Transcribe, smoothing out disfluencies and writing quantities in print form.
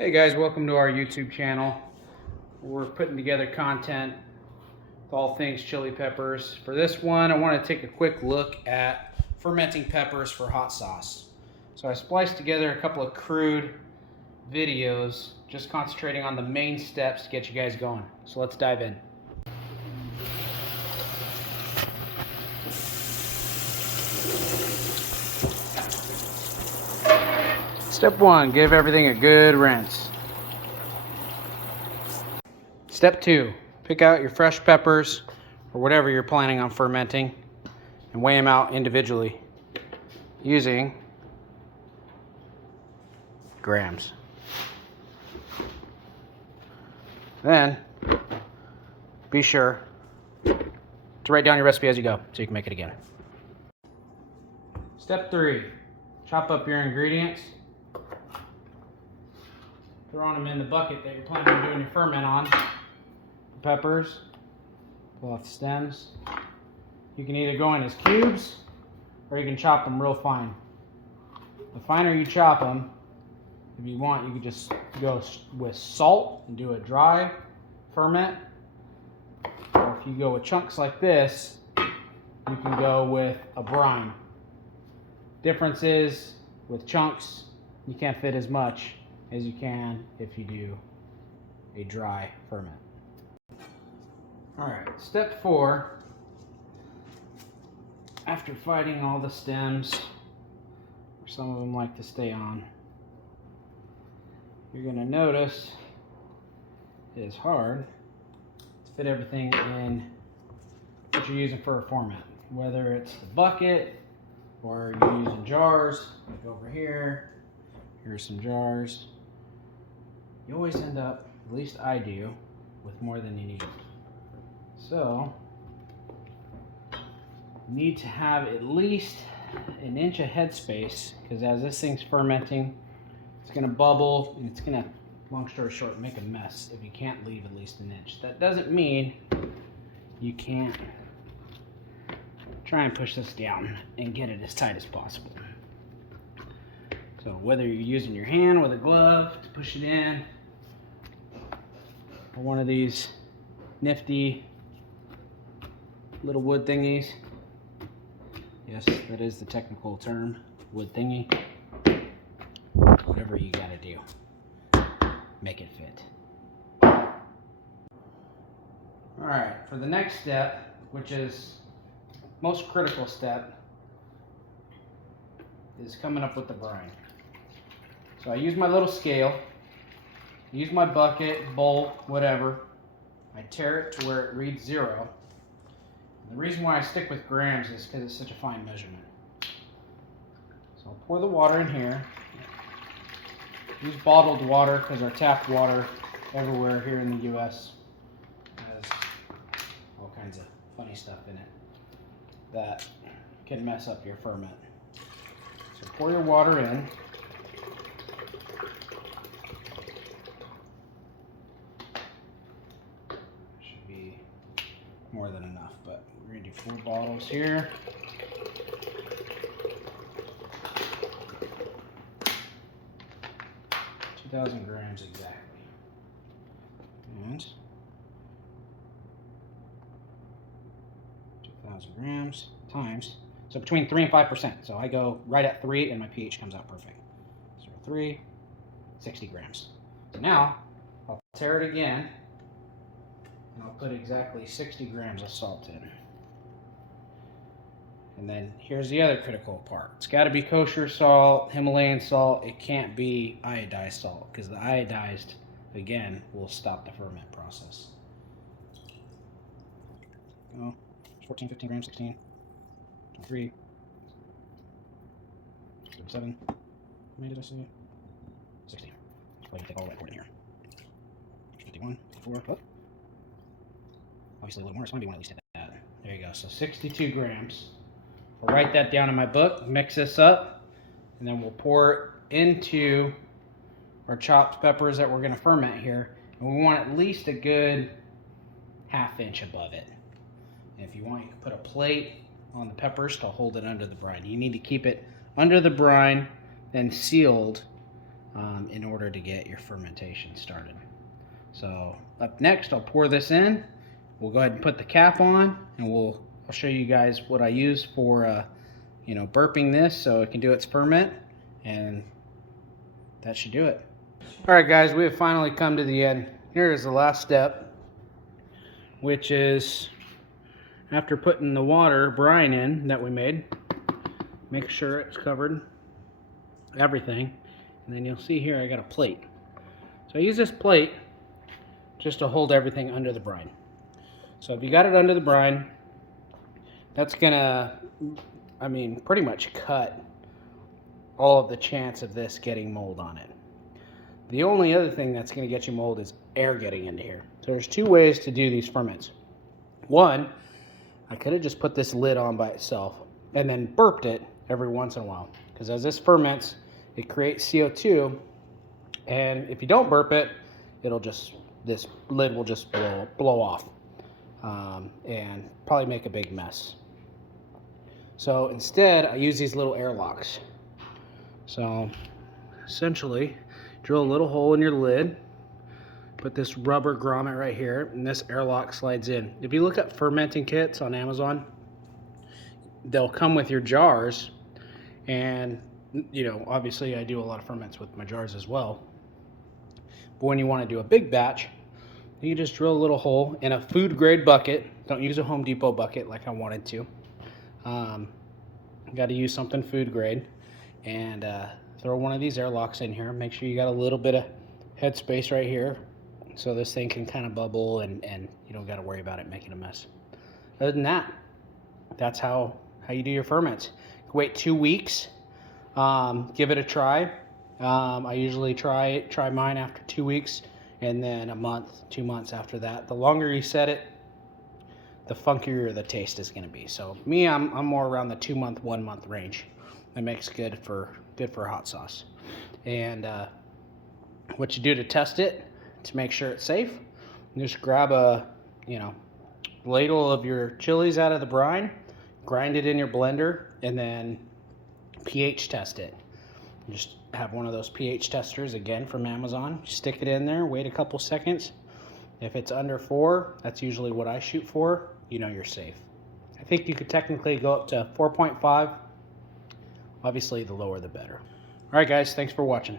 Hey guys, welcome to our YouTube channel. We're putting together content with all things chili peppers. For this one, I want to take a quick look at fermenting peppers for hot sauce. So I spliced together a couple of crude videos just concentrating on the main steps to get you guys going. So let's dive in. Step 1, give everything a good rinse. Step 2, pick out your fresh peppers or whatever you're planning on fermenting and weigh them out individually using grams. Then be sure to write down your recipe as you go so you can make it again. Step 3, chop up your ingredients. Throwing them in the bucket that you're planning on doing your ferment on. The peppers, pull off the stems. You can either go in as cubes or you can chop them real fine. The finer you chop them, if you want, you could just go with salt and do a dry ferment. Or if you go with chunks like this, you can go with a brine. Difference is, with chunks, you can't fit as much as you can if you do a dry ferment. Alright, step 4, after fighting all the stems, some of them like to stay on, you're going to notice it is hard to fit everything in what you're using for a ferment. Whether it's the bucket or you're using jars, like over here, here's some jars. You always end up, at least I do, with more than you need. So, you need to have at least an inch of headspace, because as this thing's fermenting, it's going to bubble, and it's going to, long story short, make a mess if you can't leave at least an inch. That doesn't mean you can't try and push this down and get it as tight as possible. So whether you're using your hand with a glove to push it in, or one of these nifty little wood thingies, yes, that is the technical term, wood thingy, whatever you gotta do, make it fit. Alright, for the next step, which is most critical step, is coming up with the brine. So I use my little scale, use my bucket, bowl, whatever. I tear it to where it reads 0. And the reason why I stick with grams is because it's such a fine measurement. So I'll pour the water in here. Use bottled water because our tap water everywhere here in the US has all kinds of funny stuff in it that can mess up your ferment. So pour your water in. Should be more than enough, but we're going to do 4 bottles here. $2,000 grams exactly. And 2,000 grams times, so between 3 and 5%. So I go right at 3 and my pH comes out perfect. So 3, 60 grams. So now I'll tear it again and I'll put exactly 60 grams of salt in. And then here's the other critical part. It's got to be kosher salt, Himalayan salt. It can't be iodized salt, because the iodized, again, will stop the ferment process. Go. 14, 15 grams, 16, 23, 37. How many did I say? 60. Just probably take all the way forward in here. 51, 54. What? Obviously a little more. It's going to be one at least at that. There you go. So 62 grams. I'll write that down in my book, mix this up, and then we'll pour it into our chopped peppers that we're going to ferment here. And we want at least a good ½ inch above it. And if you want, you can put a plate on the peppers to hold it under the brine. You need to keep it under the brine, then sealed in order to get your fermentation started. So up next, I'll pour this in. We'll go ahead and put the cap on, and I'll show you guys what I use for burping this so it can do its ferment, and that should do it. All right, guys, we have finally come to the end. Here is the last step, which is after putting the water brine in that we made, make sure it's covered everything, and then you'll see here I got a plate. So I use this plate just to hold everything under the brine. So if you got it under the brine, that's gonna, pretty much cut all of the chance of this getting mold on it. The only other thing that's gonna get you mold is air getting into here. So there's two ways to do these ferments. One, I could have just put this lid on by itself and then burped it every once in a while. Because as this ferments, it creates CO2, and if you don't burp it, this lid will just blow off and probably make a big mess. So instead, I use these little airlocks. So essentially, drill a little hole in your lid, put this rubber grommet right here, and this airlock slides in. If you look at fermenting kits on Amazon, they'll come with your jars, and obviously I do a lot of ferments with my jars as well. But when you want to do a big batch, you just drill a little hole in a food grade bucket. Don't use a Home Depot bucket like I wanted to. Got to use something food grade, and throw one of these airlocks in here. Make sure you got a little bit of headspace right here, so this thing can kind of bubble, and you don't got to worry about it making a mess. Other than that, that's how you do your ferments. Wait 2 weeks. Give it a try. I usually try mine after 2 weeks, and then a month, 2 months after that. The longer you set it, the funkier the taste is going to be. So me, I'm more around the 2 month, 1 month range. That makes good for hot sauce. And what you do to test it, to make sure it's safe, you just grab a ladle of your chilies out of the brine, grind it in your blender, and then pH test it. Just have one of those pH testers, again from Amazon. Stick it in there, wait a couple seconds. If it's under 4, that's usually what I shoot for, you're safe. I think you could technically go up to 4.5. Obviously, the lower the better. All right, guys, thanks for watching.